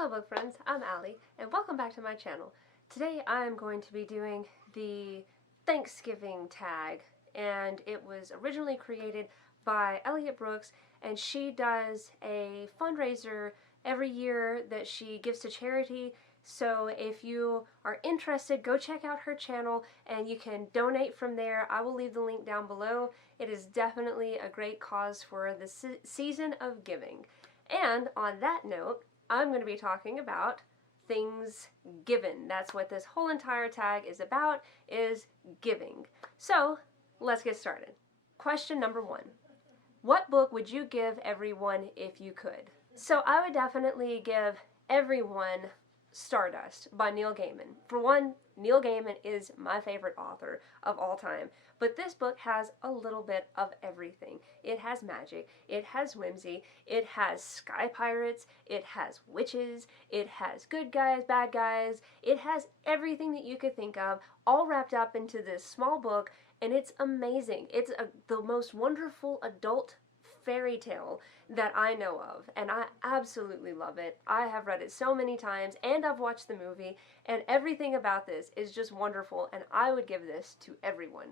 Hello book friends, I'm Allie, and welcome back to my channel. Today I'm going to be doing the Thanksgiving tag, and it was originally created by Elliot Brooks, and she does a fundraiser every year that she gives to charity. So if you are interested, go check out her channel and you can donate from there. I will leave the link down below. It is definitely a great cause for the season of giving. And on that note, I'm going to be talking about things given. That's what this whole entire tag is about, is giving. So let's get started. Question number 1. What book would you give everyone if you could? So I would definitely give everyone Stardust by Neil Gaiman. For one, Neil Gaiman is my favorite author of all time, but this book has a little bit of everything. It has magic, it has whimsy, it has sky pirates, it has witches, it has good guys, bad guys, it has everything that you could think of, all wrapped up into this small book, and it's amazing. It's the most wonderful adult fairy tale that I know of, and I absolutely love it. I have read it so many times, and I've watched the movie, and everything about this is just wonderful, and I would give this to everyone.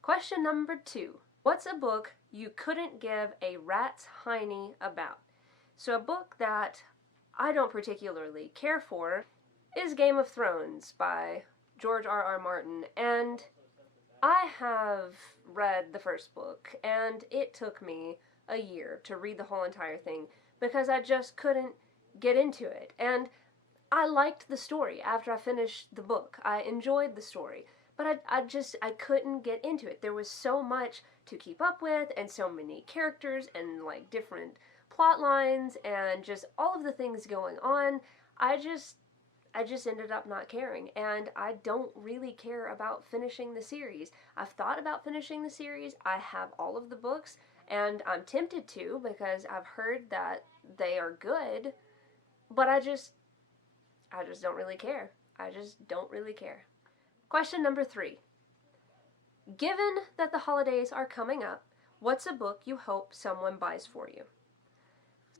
Question number 2. What's a book you couldn't give a rat's hiney about? So a book that I don't particularly care for is Game of Thrones by George R.R. Martin, and I have read the first book, and it took me a year to read the whole entire thing because I just couldn't get into it. And I liked the story after I finished the book. I enjoyed the story, but I couldn't get into it. There was so much to keep up with, and so many characters, and like different plot lines, and just all of the things going on. I just ended up not caring, and I don't really care about finishing the series. I've thought about finishing the series. I have all of the books, and I'm tempted to because I've heard that they are good, but I just don't really care. I just don't really care. Question number 3. Given that the holidays are coming up, what's a book you hope someone buys for you?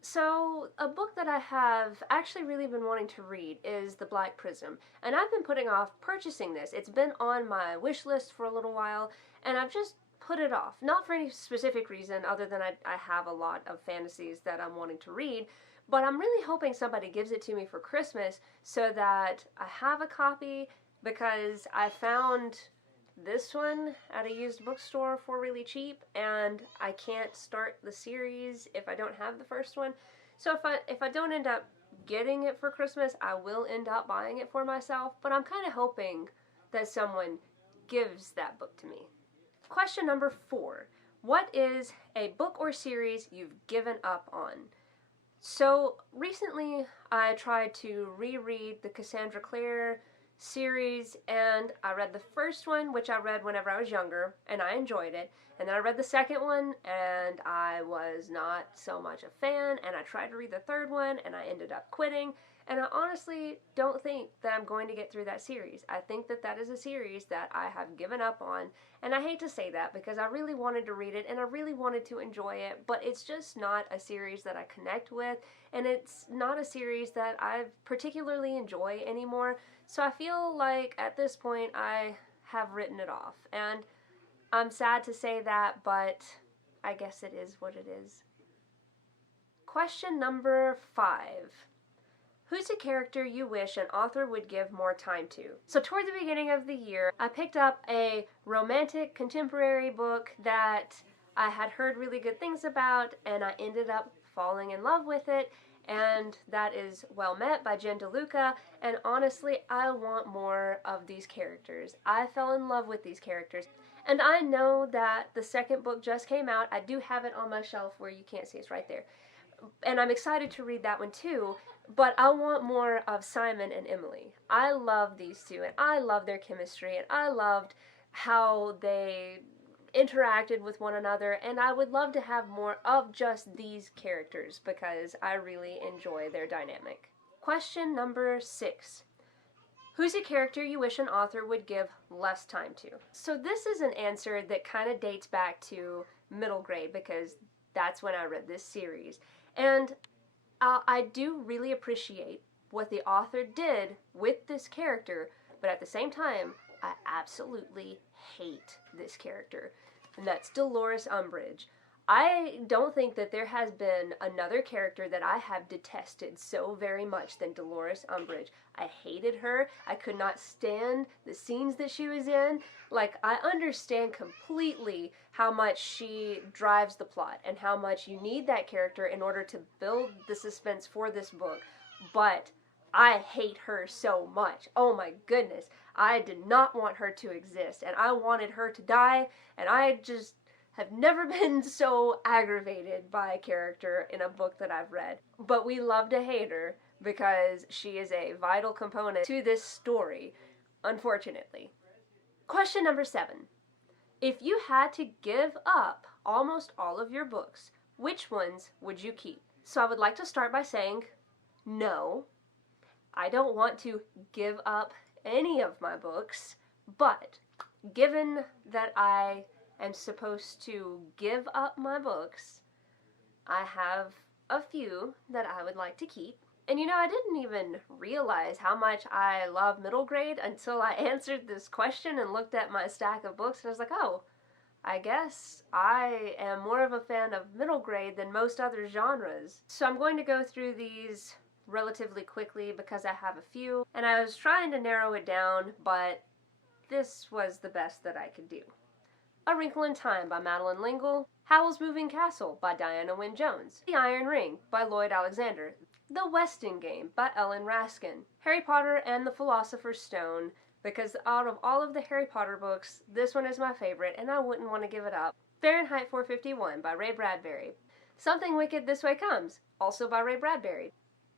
So, a book that I have actually really been wanting to read is The Black Prism, and I've been putting off purchasing this. It's been on my wish list for a little while, and I've just put it off. Not for any specific reason other than I have a lot of fantasies that I'm wanting to read, but I'm really hoping somebody gives it to me for Christmas so that I have a copy, because I found this one at a used bookstore for really cheap, and I can't start the series if I don't have the first one. So if I don't end up getting it for Christmas, I will end up buying it for myself, but I'm kind of hoping that someone gives that book to me. Question number 4. What is a book or series you've given up on? So recently I tried to reread the Cassandra Clare series, and I read the first one, which I read whenever I was younger, and I enjoyed it, and then I read the second one, and I was not so much a fan, and I tried to read the third one, and I ended up quitting, and I honestly don't think that I'm going to get through that series. I think that that is a series that I have given up on, and I hate to say that because I really wanted to read it, and I really wanted to enjoy it, but it's just not a series that I connect with, and it's not a series that I particularly enjoy anymore. So I feel like at this point I have written it off, and I'm sad to say that, but I guess it is what it is. Question number 5. Who's a character you wish an author would give more time to? So toward the beginning of the year, I picked up a romantic contemporary book that I had heard really good things about, and I ended up falling in love with it, and that is Well Met by Deluca, and honestly, I want more of these characters. I fell in love with these characters, and I know that the second book just came out. I do have it on my shelf where you can't see, it's right there, and I'm excited to read that one too, but I want more of Simon and Emily. I love these two, and I love their chemistry, and I loved how they interacted with one another, and I would love to have more of just these characters because I really enjoy their dynamic. Question number 6. Who's a character you wish an author would give less time to? So this is an answer that kind of dates back to middle grade because that's when I read this series. And I do really appreciate what the author did with this character, but at the same time, I absolutely hate this character, and that's Dolores Umbridge. I don't think that there has been another character that I have detested so very much than Dolores Umbridge. I hated her. I could not stand the scenes that she was in. Like, I understand completely how much she drives the plot and how much you need that character in order to build the suspense for this book, but I hate her so much. Oh my goodness. I did not want her to exist, and I wanted her to die, and I just have never been so aggravated by a character in a book that I've read. But we love to hate her because she is a vital component to this story, unfortunately. Question number 7. If you had to give up almost all of your books, which ones would you keep? So I would like to start by saying, no, I don't want to give up any of my books, but given that I am supposed to give up my books, I have a few that I would like to keep. And you know, I didn't even realize how much I love middle grade until I answered this question and looked at my stack of books, and I was like, oh, I guess I am more of a fan of middle grade than most other genres. So I'm going to go through these relatively quickly because I have a few, and I was trying to narrow it down, but this was the best that I could do. A Wrinkle in Time by Madeleine L'Engle, Howl's Moving Castle by Diana Wynne Jones, The Iron Ring by Lloyd Alexander, The Weston Game by Ellen Raskin, Harry Potter and the Philosopher's Stone, because out of all of the Harry Potter books, this one is my favorite and I wouldn't want to give it up. Fahrenheit 451 by Ray Bradbury, Something Wicked This Way Comes, also by Ray Bradbury,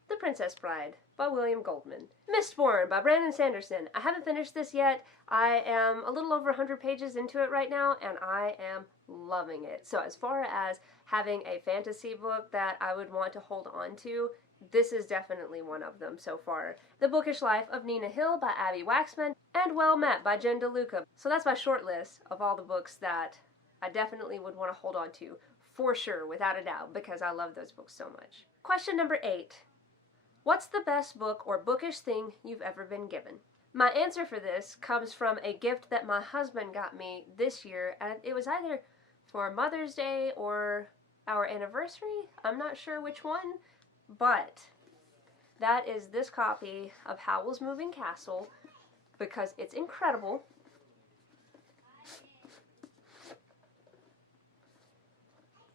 The Princess Bride by William Goldman, Mistborn by Brandon Sanderson. I haven't finished this yet. I am a little over 100 pages into it right now, and I am loving it. So as far as having a fantasy book that I would want to hold on to, this is definitely one of them so far. The Bookish Life of Nina Hill by Abby Waxman, and Well Met by Jen DeLuca. So that's my short list of all the books that I definitely would want to hold on to, for sure, without a doubt, because I love those books so much. Question number 8. What's the best book or bookish thing you've ever been given? My answer for this comes from a gift that my husband got me this year, and it was either for Mother's Day or our anniversary. I'm not sure which one, but that is this copy of Howl's Moving Castle because it's incredible.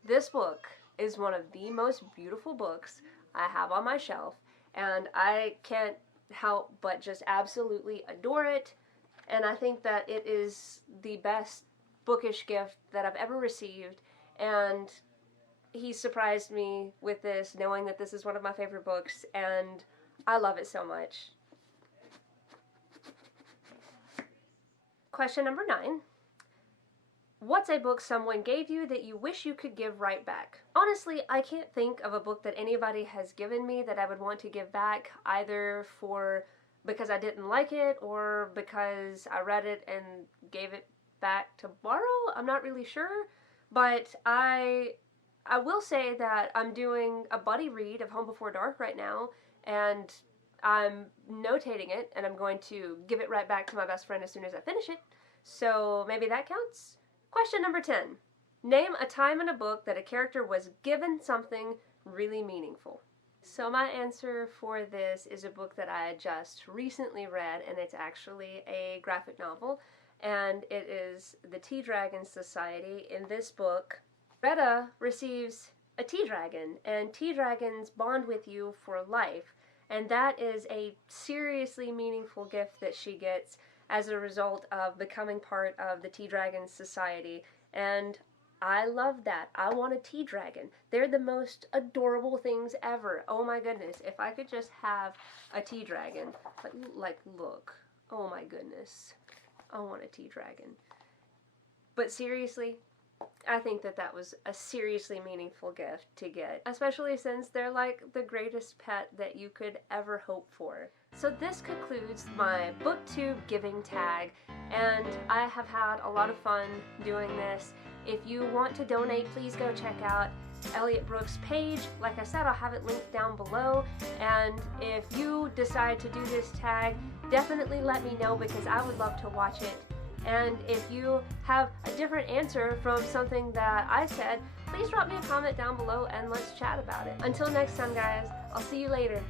This book is one of the most beautiful books I have on my shelf, and I can't help but just absolutely adore it, and I think that it is the best bookish gift that I've ever received, and he surprised me with this, knowing that this is one of my favorite books, and I love it so much. Question number 9. What's a book someone gave you that you wish you could give right back? Honestly, I can't think of a book that anybody has given me that I would want to give back, either because I didn't like it or because I read it and gave it back to borrow. I'm not really sure, but I will say that I'm doing a buddy read of Home Before Dark right now, and I'm notating it, and I'm going to give it right back to my best friend as soon as I finish it, so maybe that counts? Question number 10. Name a time in a book that a character was given something really meaningful. So my answer for this is a book that I just recently read, and it's actually a graphic novel, and it is The Tea Dragon Society. In this book, Greta receives a tea dragon, and tea dragons bond with you for life, and that is a seriously meaningful gift that she gets as a result of becoming part of the Tea Dragon Society, and I love that. I want a tea dragon. They're the most adorable things ever. Oh my goodness, if I could just have a tea dragon. Like, look. Oh my goodness. I want a tea dragon. But seriously, I think that that was a seriously meaningful gift to get, especially since they're like the greatest pet that you could ever hope for. So this concludes my booktube giving tag, and I have had a lot of fun doing this. If you want to donate, please go check out Elliot Brooks' page. Like I said, I'll have it linked down below, and if you decide to do this tag, definitely let me know because I would love to watch it. And if you have a different answer from something that I said, please drop me a comment down below and let's chat about it. Until next time, guys, I'll see you later.